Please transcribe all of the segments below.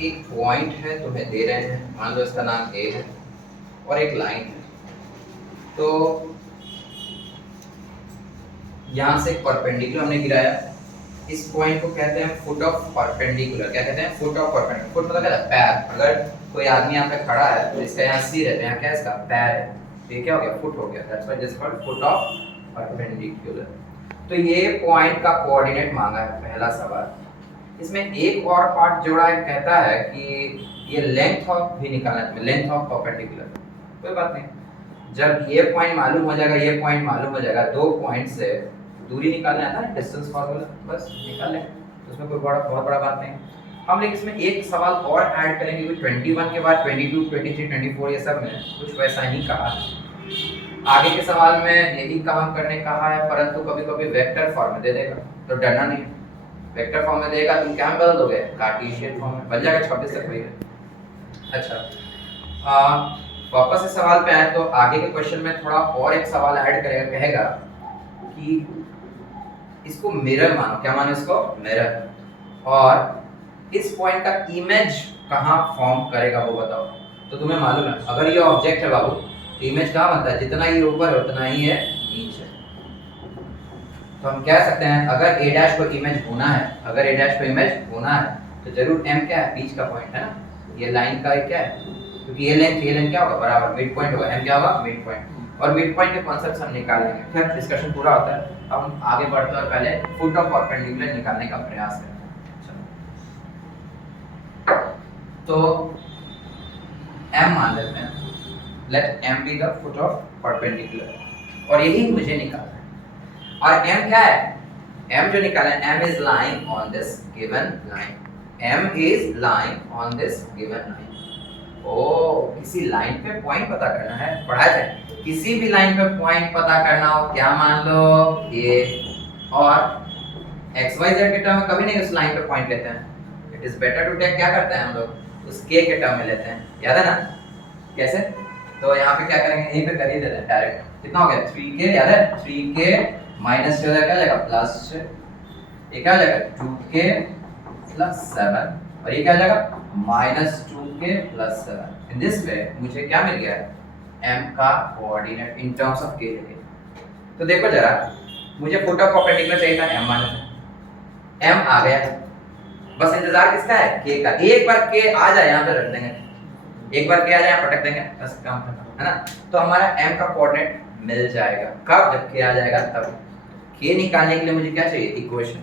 एक पॉइंट है तुम्हें दे रहे हैं, मान लो इसका नाम ए है और एक लाइन है, तो यहाँ से एक परपेंडिकुलर हमने गिराया, इस पॉइंट को कहते हैं फुट ऑफ परपेंडिकुलर। क्या कहते हैं? Foot of perpendicular. फुट मतलब क्या है? पैर। अगर कोई आदमी यहाँ पे खड़ा है तो इसका यहाँ सिर है, तो यहाँ क्या है? इसका पैर है। तो ये क्या हो गया? फुट हो गया। That's why this called foot of perpendicular. तो ये पॉइंट का कोऑर्डिनेट मांगा है पहला सवाल। इसमें एक और पार्ट जोड़ा है, कहता है कि ये लेंथ ऑफ भी निकालना है, लेंथ ऑफ परपेंडिकुलर। कोई बात नहीं, जब ये पॉइंट मालूम हो जाएगा, ये पॉइंट मालूम हो जाएगा, दो पॉइंट से दूरी निकालना है ना, डिस्टेंस फार्मूला, बस निकाल लें, उसमें कोई बहुत बड़ा बात नहीं। हम लेकिन इसमें एक सवाल और ऐड करेंगे कि 21 के बाद 22, 23, 24 ये सब में कुछ वैसा ही कहा है। आगे के सवाल में यही काम करने कहा है, परंतु कभी-कभी वेक्टर फॉर्म में दे देगा, तो डरना नहीं। वेक्टर फॉर्म में देगा, तुम क्या में बदल दोगे? कार्टेशियन फॉर्म में बन जाएगा 26 तक भैया। अच्छा, वापस से सवाल पे आए तो आगे के क्वेश्चन में थोड़ा और एक सवाल ऐड करेगा, कहेगा कि इसको मिरर मानो। क्या मानो इसको? मिरर। और इस पॉइंट का इमेज कहाँ फॉर्म करेगा वो बताओ। तो तुम्हें मालूम है अगर ये ऑब्जेक्ट है बाबू, तो इमेज कहाँ बनता है? जितना ही ऊपर है उतना ही है नीचे। तो हम कह सकते हैं अगर a डैश को इमेज होना है, अगर a डैश को इमेज होना है तो जरूर m क्या है? बीच का पॉइंट है ना, ये लाइन का क्या है? क्योंकि ये लेंथ क्या होगा? बराबर मिड पॉइंट होगा। m क्या होगा? Mid point. और मिड पॉइंट के कॉन्सेप्ट्स हम निकालेंगे, फिर डिस्कशन पूरा होता है। अब हम आगे बढ़ते हैं, पहले फुट ऑफ परपेंडिकुलर निकालने का प्रयास करें। तो m मान लेते हैं, let m be the foot of perpendicular, और यही मुझे निकालना है। और m क्या है? m जो निकाला है, m is lying on this given line. m is lying on this given line. ओ, किसी लाइन पे पॉइंट पता करना है, पढ़ा जाए। किसी भी लाइन पे पॉइंट पता करना हो, क्या मान लो ये, और x y z के टर्म में कभी नहीं उस लाइन पे पॉइंट लेते हैं। It is better to take, क्या करते हैं हम लोग? उस k के टर्म में लेते हैं। याद है ना कैसे? तो यहाँ पे क्या करेंगे? यहीं पे कर ही देते हैं डायरेक्ट। कितना हो गया? 3k। याद है? 3k माइनस से हो जाएगा, क्या हो जाएगा? प्लस से। ये क्या हो जाएगा? 2k प्लस 7, और ये क्या हो जाएगा? Minus 2k plus 7। In this way मुझे क्या मिल गया है? m का coordinate in terms of k लेंगे। तो देखो जरा, मुझे फुट ऑफ परपेंडिकुलर चाहिए था, m माइनस m आ गया। बस इंतजार किसका है? k का। एक बार k आ जाए यहाँ पे रख देंगे, एक बार k आ जाए यहाँ पटक देंगे, बस काम खत्म, है ना? तो हमारा m का कोऑर्डिनेट मिल जाएगा। कब? जब k आ जाएगा तब। k निकालने के लिए मुझे क्या चाहिए? इक्वेशन।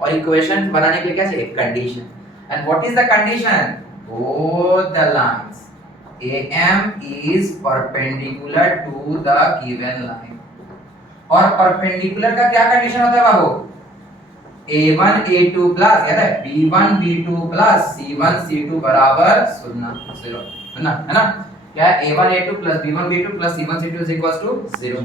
और इक्वेशन बनाने के लिए क्या चाहिए? Condition. And what is the condition? Both the lines AM is perpendicular to the given line। और परपेंडिकुलर का क्या कंडीशन होता है बाबू? A1 A2 प्लस, याद है? B1 B2 plus C1 C2 बराबर 0, है ना? क्या है? A1 A2 plus B1 B2 plus C1 C2 is equals to 0।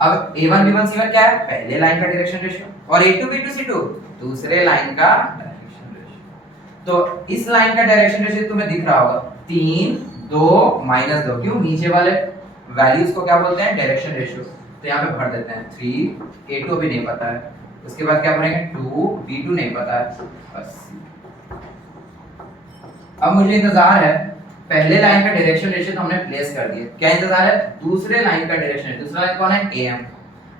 अब A1 B1 C1 क्या है? पहले लाइन का डायरेक्शन रेशियो, और A2 B2 C2 दूसरे लाइन का डायरेक्शन रेशियो। तो इस लाइन का डायरेक्शन रेशियो तुम्हें दिख रहा होगा 3 2 -2। क्यों? नीचे वाले वैल्यूज को क्या बोलते हैं? Direction ratio. तो यहाँ पे भर देते हैं 3, A2 भी नहीं पता है, उसके बाद क्या भरेंगे? 2, B2 नहीं पता है, बस। अब मुझे इंतजार है, पहले लाइन का डायरेक्शन रेशियो तो हमने प्लेस कर दिया, क्या इंतजार है? दूसरे लाइन का डायरेक्शन। दूसरा लाइन कौन है? AM।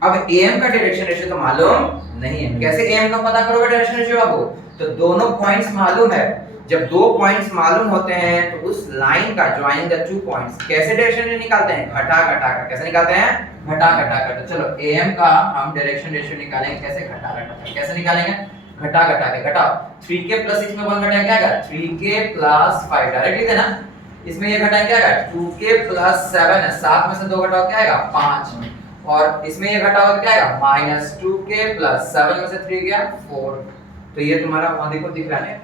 अब AM का डायरेक्शन रेशियो तो मालूम नहीं है, कैसे AM का पता करोगे डायरेक्शन रेशियो बाबू? तो दोनों पॉइंट्स मालूम है। जब दो पॉइंट्स मालूम होते हैं तो उस लाइन का ज्वाइन द टू पॉइंट्स कैसे डायरेक्शन निकालते हैं? घटा घटा कर। कैसे निकालते हैं? घटा घटा कर। तो चलो AM का हम डायरेक्शन रेशियो निकालेंगे कैसे? घटा घटा कर। कैसे निकालेंगे? घटा घटा के। घटाओ, 3k प्लस 6 में 1 घटाएं, क्या आएगा? 3k plus 5। डायरेक्ट लिख देना। इसमें ये घटाएं, क्या आएगा? 2k प्लस 7 है, 7 में से 2 घटाओ, क्या आएगा? 5। और इसमें ये घटाओ तो क्या आएगा? माइनस 2k प्लस 7 में से 3 गया 4। तो ये तुम्हारा वहां देखो दिख रहा है।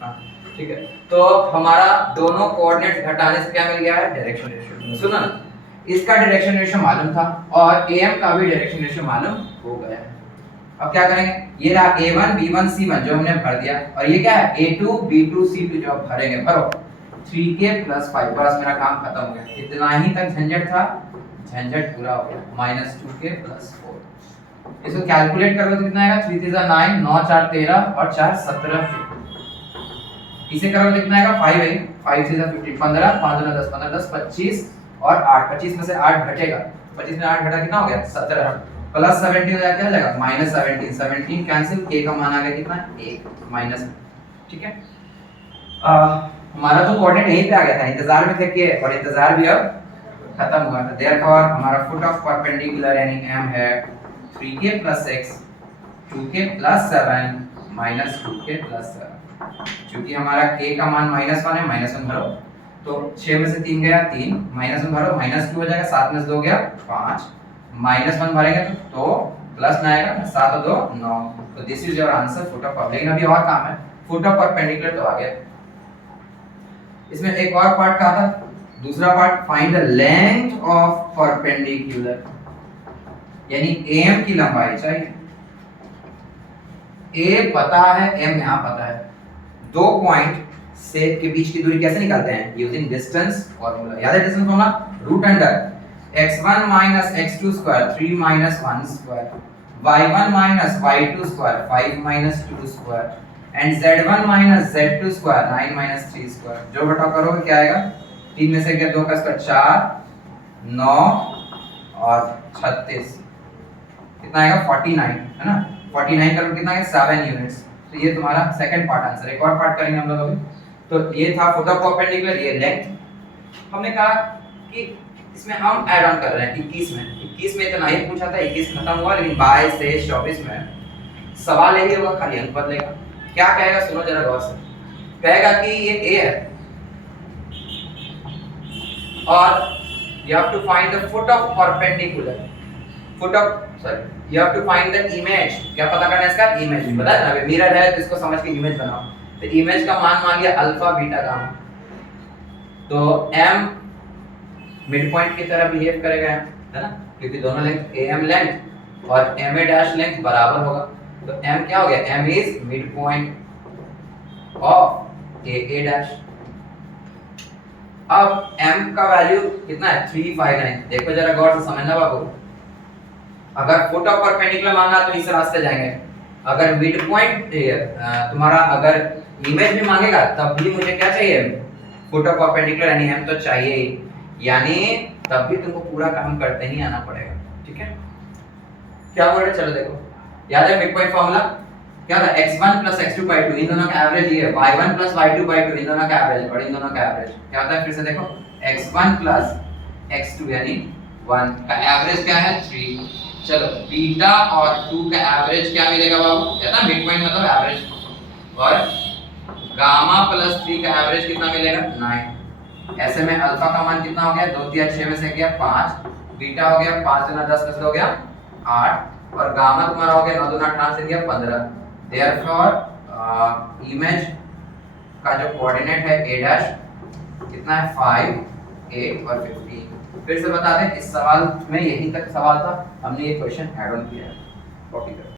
हां ठीक है। तो हमारा दोनों कोऑर्डिनेट्स घटाने से क्या मिल गया है? Direction ratio. सुनो ना, इसका डायरेक्शन रेशियो मालूम था और AM का भी डायरेक्शन रेशियो मालूम हो गया है। अब क्या करेंगे? ये रहा A1 B1 C1 जो हमने भर दिया, और ये क्या है? A2 B2 C2 जो अब भरेंगे। भरो 3k प्लस 5। बस मेरा काम खत्म हो गया। इतना ही तक झंझट था, झंझट पूरा हो गया। -2k plus 4। इसको कैलकुलेट करोगे तो कितना आएगा? 3 3 9, 9 4 13 और 4 17। इसे करोगे कितना आएगा 5 है, 5 से 15 15 5 10 15 10 25 और 8, 25 में से 8 घटेगा, 25 में 8 घटा कितना हो गया 17 प्लस 17 हो जाएगा क्या हो जाएगा माइनस 17, 17 कैंसिल, k का मान आ गया कितना 1 माइनस में। ठीक है, हमारा तो कोऑर्डिनेट यहीं पे आ गया था, इंतजार में थे के और इंतजार भी अब खत्म हुआ था। देयरफॉर हमारा फुट ऑफ परपेंडिकुलर यानी m है 3k + x 2k + 7 - 2k + 7। क्योंकि हमारा k का मान -1 है, -1 भरो तो 6 में से 3 गया 3, -1 भरो -2 हो जाएगा, 7 में से 2 गया 5, -1 भरेंगे तो प्लस में आएगा, 7 और 2 9। तो this is your answer foot of. लेकिन अभी और काम है, फुट ऑफ परपेंडिकुलर तो आ गया, इसमें एक और पार्ट कहा था, दूसरा part find the length of perpendicular, यानी am की लंबाई चाहिए। a पता है, m यहां पता है, दो पॉइंट से के बीच की दूरी कैसे निकालते हैं यूजिंग डिस्टेंस फार्मूला। याद है distance formula, root under x1 - x2 square 3 - 1 square, y1 - y2 square 5 - 2 square and z1 - z2 square 9 - 3 square. जो घटाव करोगे क्या आएगा, 3 में से गया 2 का स्क्वायर 4 9 और 36 कितना आएगा 49 है ना, 49 करोगे कितना आएगा 7 यूनिट्स। तो ये तुम्हारा सेकंड पार्ट आंसर। एक और पार्ट करेंगे हम लोग अभी। तो ये था फुट ऑफ परपेंडिकुलर, ये लेंथ। हमने कहा कि इसमें हम ऐड ऑन कर रहे हैं 21 में, 21 में इतना ही पूछा था, 21 खत्म हुआ, लेकिन 22 से 24 में सवाल यही होगा, खाली अंक बदलेगा। क्या कहेगा सुनो जरा गौर से, कहेगा कि ये a है और you have to find the foot of perpendicular, foot of sorry you have to find the image। क्या पता करना है इसका इमेज, पता है ना, अभी मिरर है तो इसको समझ के इमेज बनाओ। तो इमेज का मान लिया अल्फा बीटा गामा, तो m मिड पॉइंट की तरह बिहेव करेगा है ना, क्योंकि दोनों लेंथ am लेंथ और ma डैश लेंथ बराबर होगा। तो m क्या हो गया, m is mid point of a dash. अब m का वैल्यू कितना है 359। देखो जरा गौर से समझना बाबू, अगर फुट ऑफ परपेंडिकुलर मांगा तो इस रास्ते जाएंगे, अगर मिड पॉइंट तुम्हारा अगर इमेज भी मांगेगा तब भी मुझे क्या चाहिए फुट ऑफ परपेंडिकुलर यानी m तो चाहिए ही, यानी तब भी तुमको पूरा काम करते ही आना पड़ेगा। ठीक है, क्या बोल रहे चलो देखो, याद है मिड पॉइंट फार्मूला क्या था, x1 + x2/2 इन दोनों का एवरेज ये है, y1 + y2/2 इन दोनों का एवरेज और इन दोनों का एवरेज क्या होता है, फिर से देखो x1 + x2 यानी 1 का एवरेज क्या है 3। चलो बीटा और 2 का एवरेज क्या मिलेगा बाबू, कहता मिड पॉइंट मतलब एवरेज, और गामा + 3 का एवरेज कितना मिलेगा 9। ऐसे में अल्फा का मान कितना हो गया 2 3 6 में से गया 5, बीटा हो गया 5 × 10 में से हो गया 8 और गामा तुम्हारा हो गया 9 × 8 से गया 15। देयरफॉर इमेज का जो कोऑर्डिनेट है a डैश कितना है 5 8 और 15। फिर से बता दें इस सवाल में यही तक सवाल था, हमने ये क्वेश्चन ऐड ऑन किया है, कॉपी करो।